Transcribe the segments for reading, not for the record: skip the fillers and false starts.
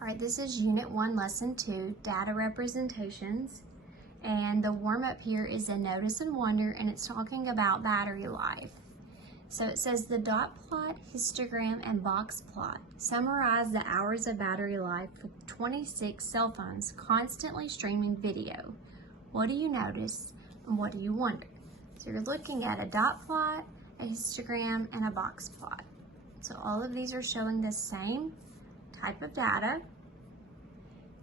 All right, this is Unit 1, Lesson 2, Data Representations. And the warm-up here is a notice and wonder, and it's talking about battery life. So it says the dot plot, histogram, and box plot summarize the hours of battery life for 26 cell phones constantly streaming video. What do you notice and what do you wonder? So you're looking at a dot plot, a histogram, and a box plot. So all of these are showing the same type of data.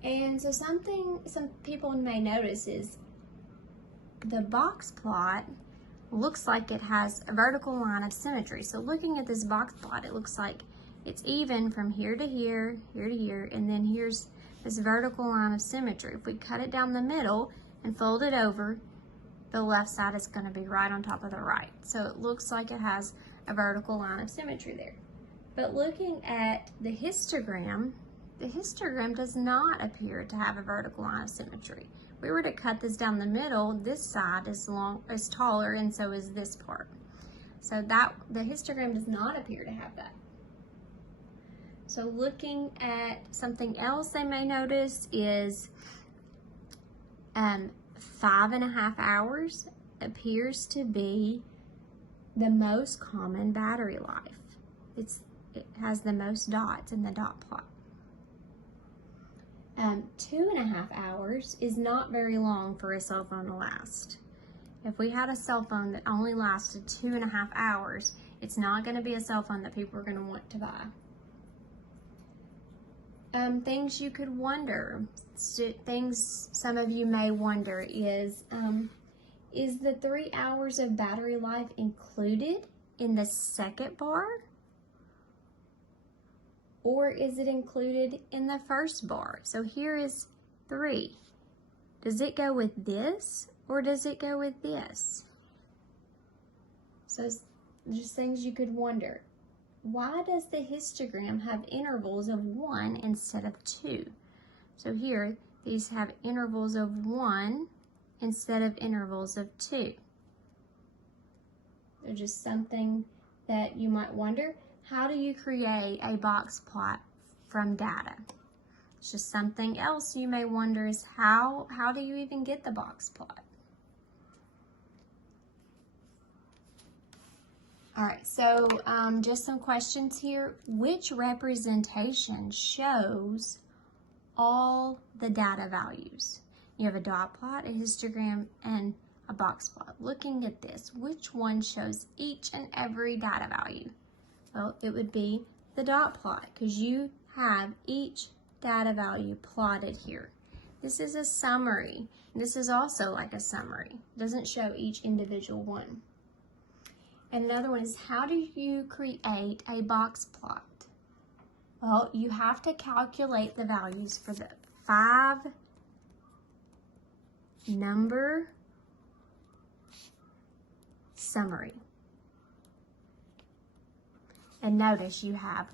And so some people may notice is the box plot looks like it has a vertical line of symmetry. So looking at this box plot, it looks like it's even from here to here, here to here, and then here's this vertical line of symmetry. If we cut it down the middle and fold it over, the left side is going to be right on top of the right. So it looks like it has a vertical line of symmetry there. But looking at the histogram does not appear to have a vertical line of symmetry. If we were to cut this down the middle, this side is taller, and so is this part. So the histogram does not appear to have that. So looking at something else they may notice is 5.5 hours appears to be the most common battery life. It has the most dots in the dot plot. 2.5 hours is not very long for a cell phone to last. If we had a cell phone that only lasted 2.5 hours, it's not going to be a cell phone that people are going to want to buy. Things you could wonder, things some of you may wonder is the 3 hours of battery life included in the second bar? Or is it included in the first bar? So here is 3. Does it go with this or does it go with this? So just things you could wonder. Why does the histogram have intervals of 1 instead of 2? So here, these have intervals of 1 instead of intervals of 2. They're just something that you might wonder. How do you create a box plot from data? It's just something else you may wonder is how do you even get the box plot? All right, so just some questions here. Which representation shows all the data values? You have a dot plot, a histogram, and a box plot. Looking at this, which one shows each and every data value? Well, it would be the dot plot because you have each data value plotted here. This is a summary. This is also like a summary. It doesn't show each individual one. And another one is, how do you create a box plot? Well, you have to calculate the values for the 5-number summary. And notice you have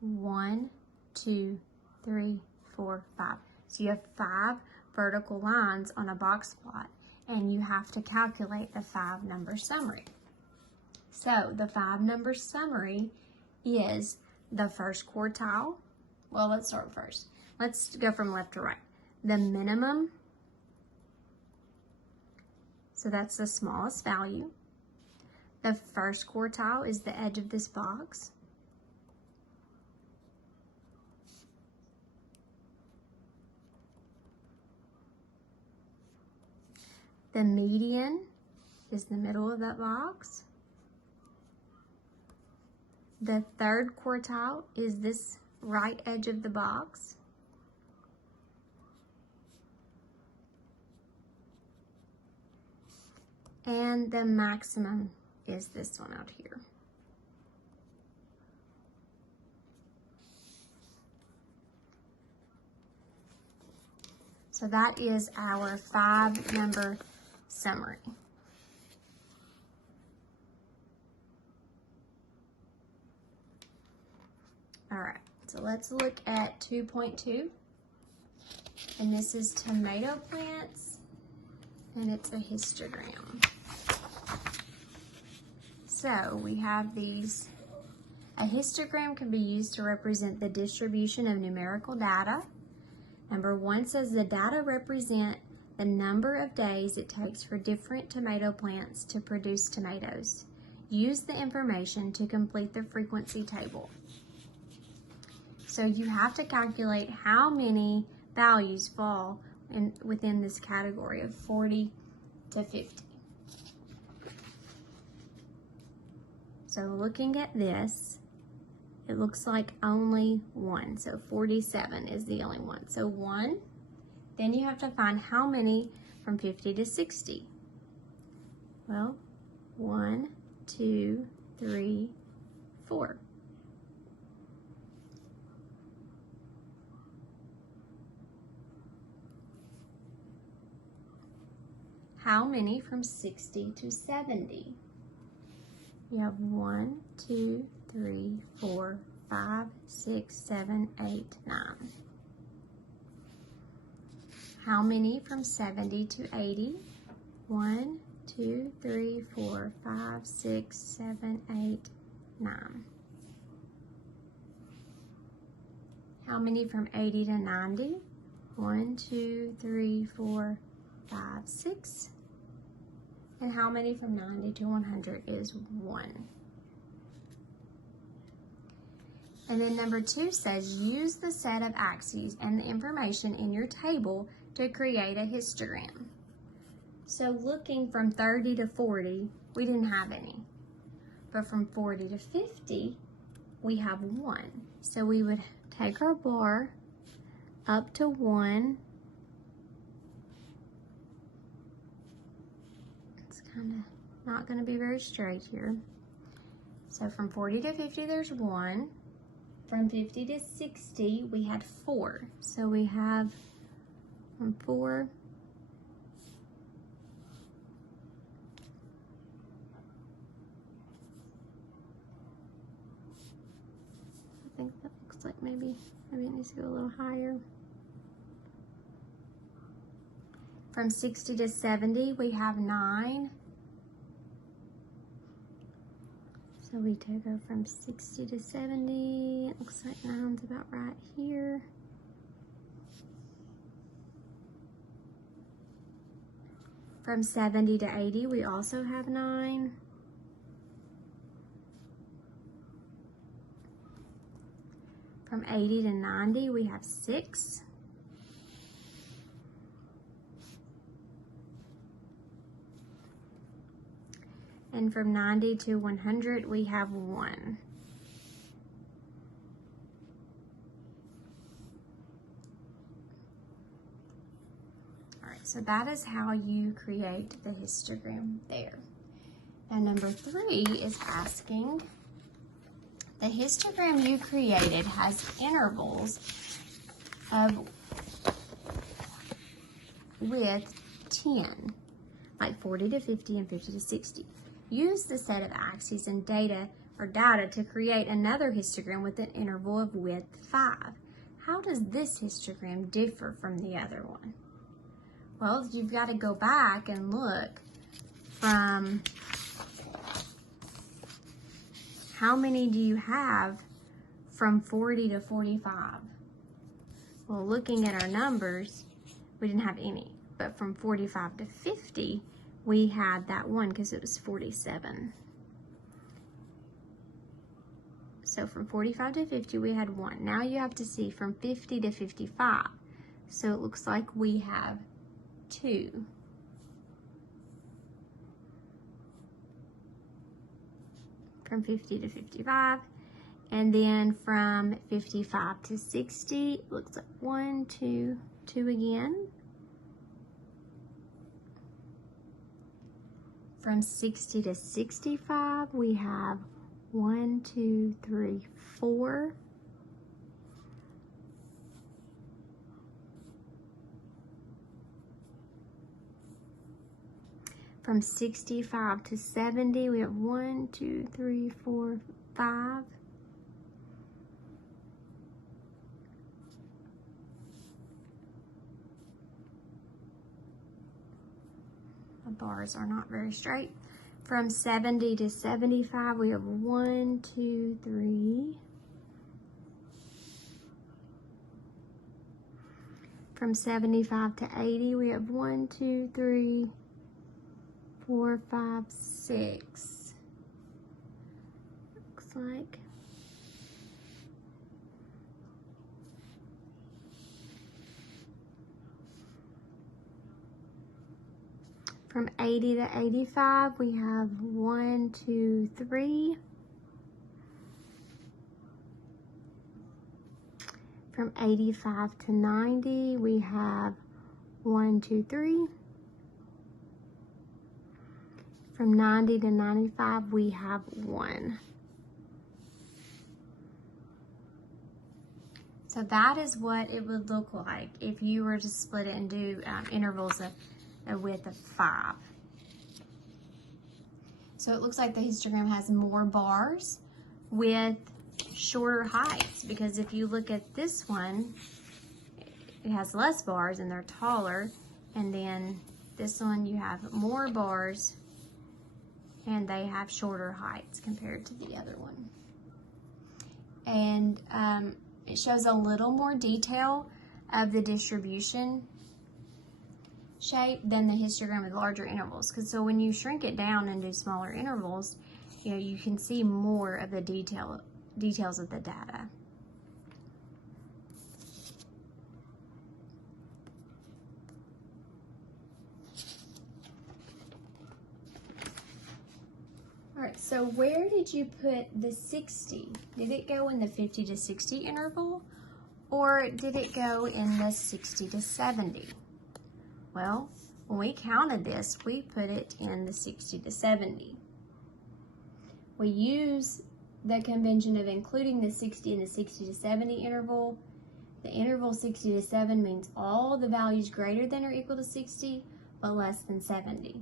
1, 2, 3, 4, 5. So you have 5 vertical lines on a box plot, and you have to calculate the 5-number summary. So the 5-number summary is the first quartile. Well, let's start first. Let's go from left to right. The minimum, so that's the smallest value. The first quartile is the edge of this box. The median is the middle of that box. The third quartile is this right edge of the box. And the maximum is this one out here. So that is our 5-number summary. All right, so let's look at 2.2. And this is tomato plants, and it's a histogram. So we have these A histogram can be used to represent the distribution of numerical data. Number 1 says the data represent the number of days it takes for different tomato plants to produce tomatoes. Use the information to complete the frequency table. So you have to calculate how many values fall within this category of 40 to 50. So looking at this, it looks like only 1. So 47 is the only one. So 1. Then you have to find how many from 50 to 60. Well, 1, 2, 3, 4. How many from 60 to 70? You have 1, 2, 3, 4, 5, 6, 7, 8, 9. How many from 70 to 80? 1, 2, 3, 4, 5, 6, 7, 8, 9. How many from 80 to 90? 1, 2, 3, 4, 5, 6. And how many from 90 to 100 is 1. And then number 2 says use the set of axes and the information in your table to create a histogram. So looking from 30 to 40, we didn't have any. But from 40 to 50, we have 1. So we would take our bar up to 1. It's kind of not going to be very straight here. So from 40 to 50, there's 1. From 50 to 60, we had 4. So we have 4. I think that looks like maybe it needs to go a little higher. From 60 to 70, we have 9. So we go from 60 to 70. It looks like 9's about right here. From 70 to 80, we also have 9. From 80 to 90, we have 6. And from 90 to 100, we have 1. All right, so that is how you create the histogram there. Now number 3 is asking, the histogram you created has intervals of width 10, like 40 to 50 and 50 to 60. Use the set of axes and data to create another histogram with an interval of width 5. How does this histogram differ from the other one? Well, you've got to go back and look from how many do you have from 40 to 45? Well, looking at our numbers, we didn't have any, but from 45 to 50, we had that one because it was 47. So from 45 to 50, we had 1. Now you have to see from 50 to 55. So it looks like we have 2. From 50 to 55. And then from 55 to 60, it looks like 1, 2, 2 again. From 60 to 65, we have 1, 2, 3, 4. From 65 to 70, we have 1, 2, 3, 4, 5. The bars are not very straight. From 70 to 75, we have 1, 2, 3. From 75 to 80, we have 1, 2, 3, 4, 5, 6. Looks like. From 80 to 85, we have 1, 2, 3. From 85 to 90, we have 1, 2, 3. From 90 to 95, we have 1. So that is what it would look like if you were to split it and do intervals of a width of 5. So it looks like the histogram has more bars with shorter heights, because if you look at this one, it has less bars and they're taller, and then this one you have more bars and they have shorter heights compared to the other one. And it shows a little more detail of the distribution shape than the histogram with larger intervals. So when you shrink it down and do smaller intervals, you can see more of the details of the data. All right, so where did you put the 60? Did it go in the 50 to 60 interval, or did it go in the 60 to 70? Well, when we counted this, we put it in the 60 to 70. We use the convention of including the 60 in the 60 to 70 interval. The interval 60 to 7 means all the values greater than or equal to 60, but less than 70.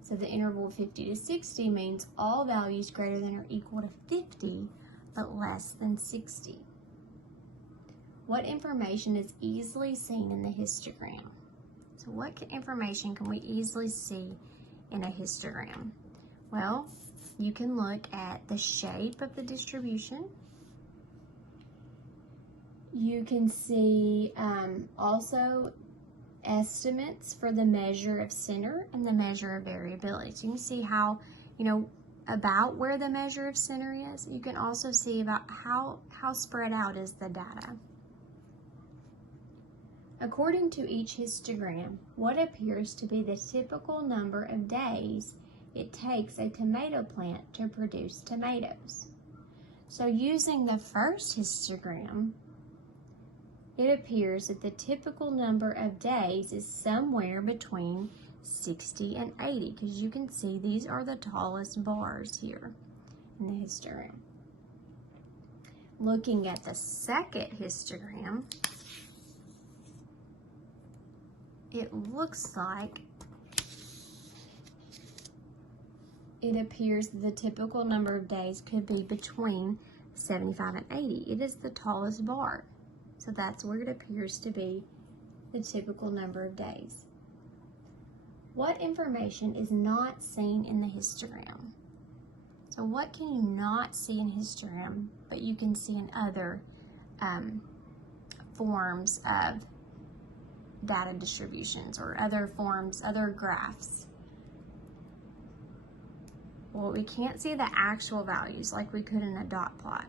So the interval 50 to 60 means all values greater than or equal to 50, but less than 60. What information is easily seen in the histogram? So what information can we easily see in a histogram? Well, you can look at the shape of the distribution. You can see also estimates for the measure of center and the measure of variability. So you can see how, about where the measure of center is. You can also see about how spread out is the data. According to each histogram, what appears to be the typical number of days it takes a tomato plant to produce tomatoes. So using the first histogram, it appears that the typical number of days is somewhere between 60 and 80, because you can see these are the tallest bars here in the histogram. Looking at the second histogram, it looks like it appears that the typical number of days could be between 75 and 80. It is the tallest bar. So that's where it appears to be the typical number of days. What information is not seen in the histogram? So what can you not see in histogram, but you can see in other forms of data distributions or other forms, other graphs? Well, we can't see the actual values like we could in a dot plot.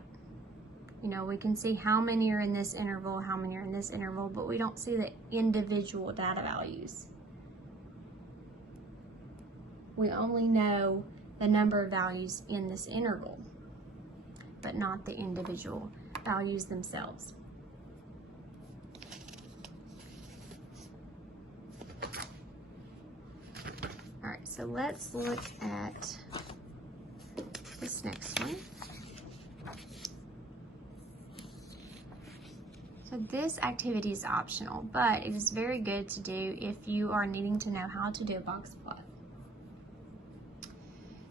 We can see how many are in this interval, how many are in this interval, but we don't see the individual data values. We only know the number of values in this interval, but not the individual values themselves. All right, so let's look at this next one. So this activity is optional, but it is very good to do if you are needing to know how to do a box plot.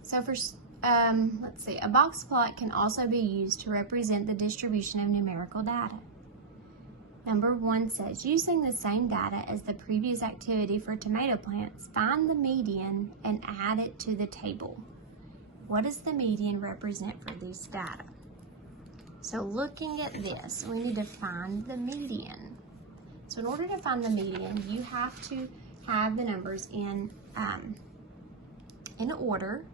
So for, let's see, a box plot can also be used to represent the distribution of numerical data. Number 1 says, using the same data as the previous activity for tomato plants, find the median and add it to the table. What does the median represent for these data? So looking at this, we need to find the median. So in order to find the median, you have to have the numbers in order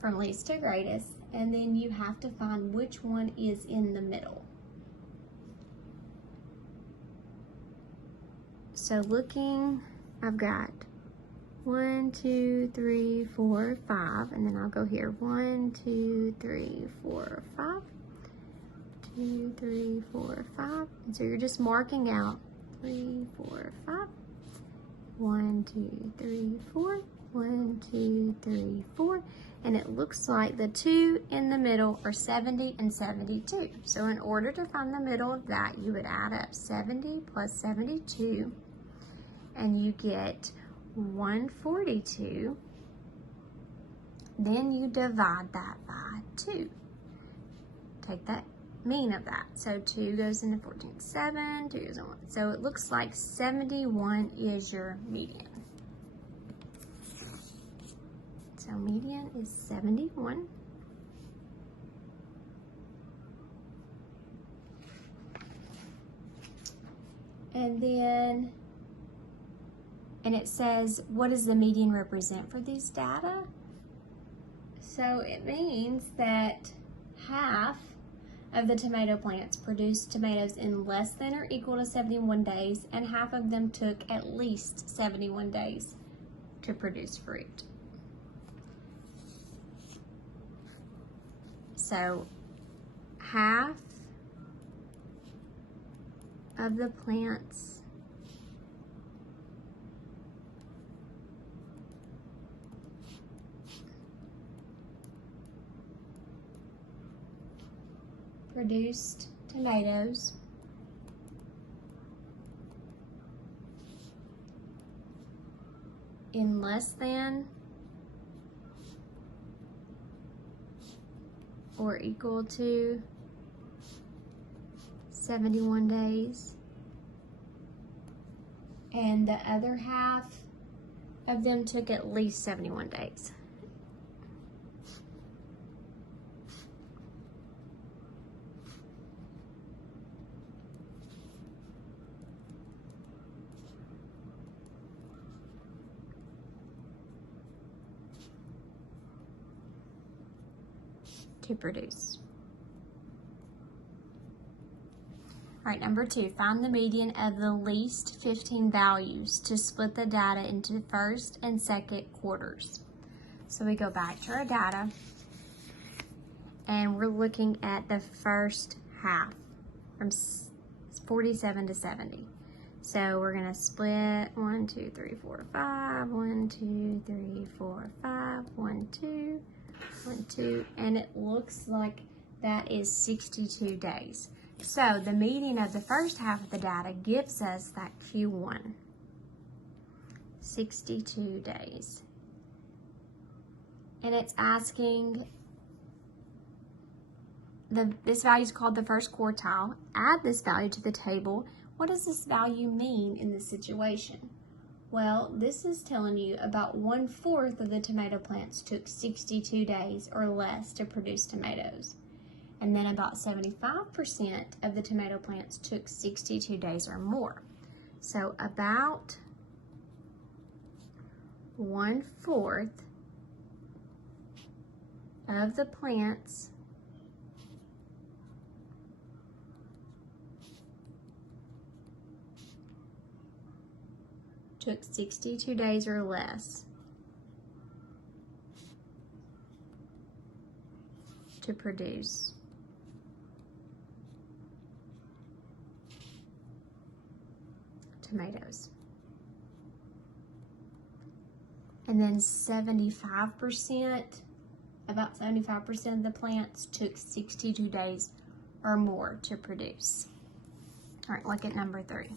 from least to greatest, and then you have to find which one is in the middle. So looking, I've got 1, 2, 3, 4, 5, and then I'll go here. 1, 2, 3, 4, 5. 2, 3, 4, 5. And so you're just marking out 3, 4, 5. 1, 2, 3, 4. 1, 2, 3, 4. And it looks like the two in the middle are 70 and 72. So in order to find the middle of that, you would add up 70 plus 72, and you get 142. Then you divide that by 2. Take that mean of that. So 2 goes into 14, 7, 2 goes in 1. So it looks like 71 is your median. So median is 71. And it says, what does the median represent for these data? So it means that half of the tomato plants produced tomatoes in less than or equal to 71 days, and half of them took at least 71 days to produce fruit. So half of the plants produced tomatoes in less than or equal to 71 days, and the other half of them took at least 71 days. To produce. All right, number 2, find the median of the least 15 values to split the data into first and second quarters. So we go back to our data, and we're looking at the first half from 47 to 70. So we're gonna split 1, 2, 3, 4, 5, 1, 2, 3, 4, 5, 1, 2, 1, 2, and it looks like that is 62 days. So the median of the first half of the data gives us that Q1, 62 days. And it's asking, this value is called the first quartile. Add this value to the table. What does this value mean in this situation? Well, this is telling you about 1/4 of the tomato plants took 62 days or less to produce tomatoes. And then about 75% of the tomato plants took 62 days or more. So about 1/4 of the plants took 62 days or less to produce tomatoes. And then 75%, about 75% of the plants took 62 days or more to produce. All right, look at number 3.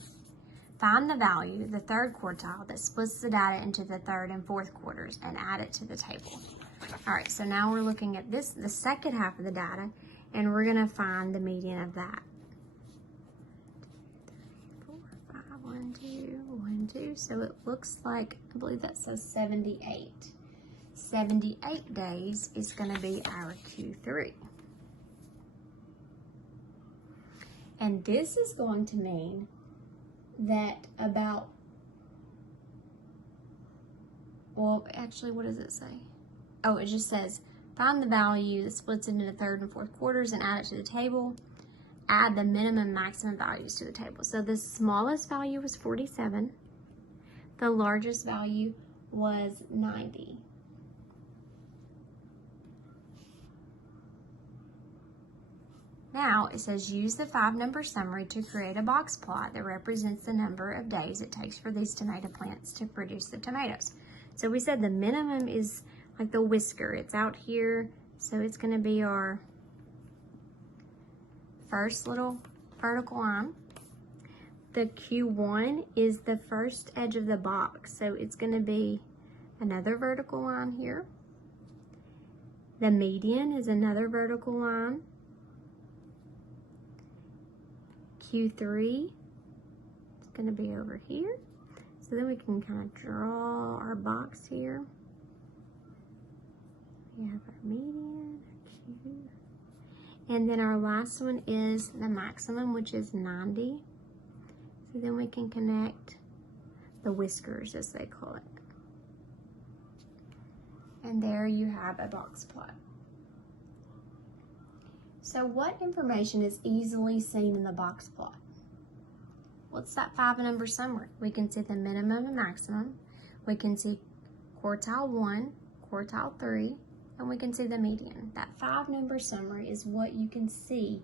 Find the value, the third quartile, that splits the data into the third and fourth quarters and add it to the table. All right, so now we're looking at this, the second half of the data, and we're gonna find the median of that. 1, 2, 1, 2. So it looks like, I believe that says 78. 78 days is going to be our Q3. And this is going to mean that about, well, actually, what does it say? Oh, it just says, find the value that splits into the third and fourth quarters and add it to the table. Add the minimum and maximum values to the table. So the smallest value was 47. The largest value was 90. Now it says use the 5-number summary to create a box plot that represents the number of days it takes for these tomato plants to produce the tomatoes. So we said the minimum is like the whisker. It's out here, so it's going to be our first little vertical line. The Q1 is the first edge of the box, so it's going to be another vertical line here. The median is another vertical line. Q3 is going to be over here. So then we can kind of draw our box here. We have our median, our Q. And then our last one is the maximum, which is 90. So then we can connect the whiskers, as they call it. And there you have a box plot. So what information is easily seen in the box plot? What's that 5-number summary? We can see the minimum and maximum. We can see quartile 1, quartile 3, and we can see the median. That 5-number summary is what you can see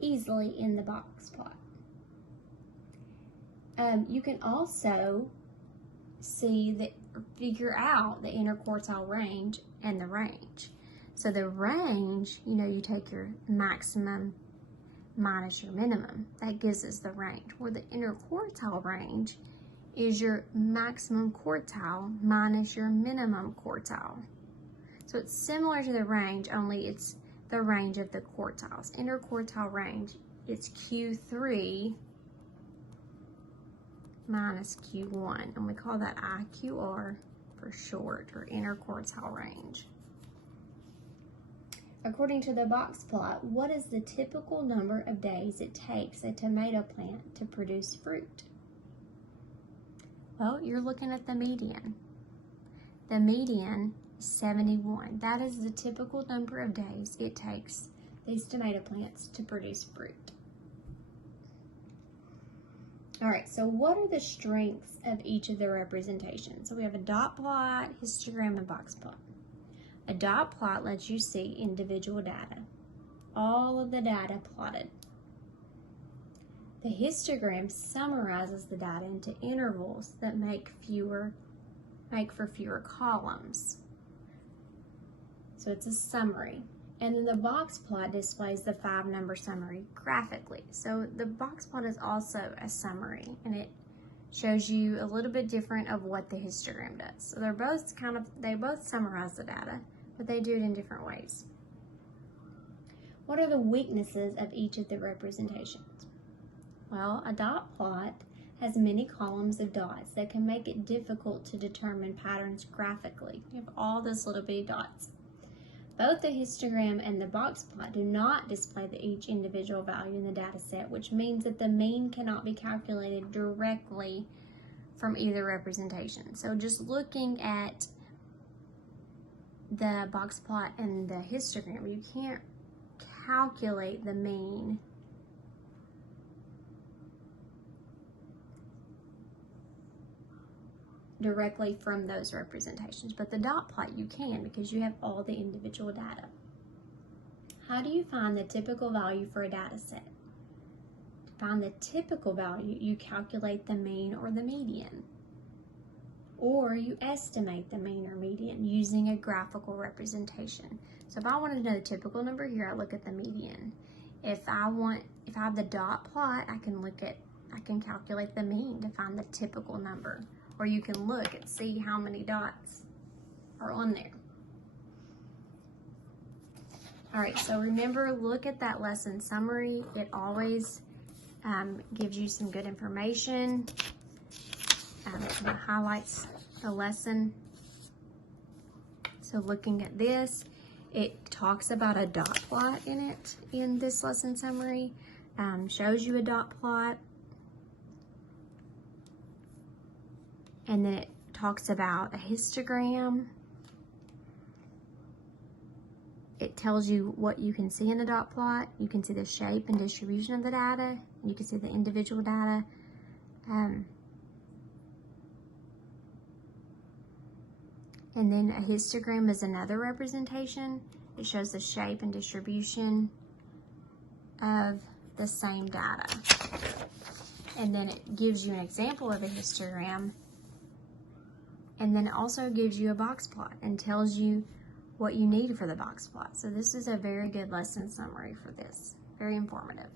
easily in the box plot. You can also figure out the interquartile range and the range. So the range, you take your maximum minus your minimum. That gives us the range. Where the interquartile range is your maximum quartile minus your minimum quartile. So it's similar to the range, only it's the range of the quartiles. Interquartile range, it's Q3 minus Q1, and we call that IQR for short, or interquartile range. According to the box plot, what is the typical number of days it takes a tomato plant to produce fruit? Well, you're looking at the median. The median is 71. That is the typical number of days it takes these tomato plants to produce fruit. All right, so what are the strengths of each of the representations? So we have a dot plot, histogram, and box plot. A dot plot lets you see individual data, all of the data plotted. The histogram summarizes the data into intervals that make for fewer columns. So it's a summary. And then the box plot displays the 5-number summary graphically. So the box plot is also a summary, and it shows you a little bit different of what the histogram does. So they both summarize the data, but they do it in different ways. What are the weaknesses of each of the representations? Well, a dot plot has many columns of dots that can make it difficult to determine patterns graphically. You have all those little bitty dots. Both the histogram and the box plot do not display each individual value in the data set, which means that the mean cannot be calculated directly from either representation. So just looking at the box plot and the histogram, you can't calculate the mean directly from those representations, but the dot plot you can, because you have all the individual data. How do you find the typical value for a data set? To find the typical value, you calculate the mean or the median, or you estimate the mean or median using a graphical representation. So if I wanted to know the typical number here, I look at the median. If I have the dot plot, I can calculate the mean to find the typical number. Or you can look and see how many dots are on there. All right, so remember, look at that lesson summary. It always gives you some good information. It highlights the lesson. So looking at this, it talks about a dot plot in it, in this lesson summary. Shows you a dot plot. And then it talks about a histogram. It tells you what you can see in a dot plot. You can see the shape and distribution of the data. You can see the individual data. And then a histogram is another representation. It shows the shape and distribution of the same data. And then it gives you an example of a histogram. And then it also gives you a box plot and tells you what you need for the box plot. So this is a very good lesson summary for this. Very informative.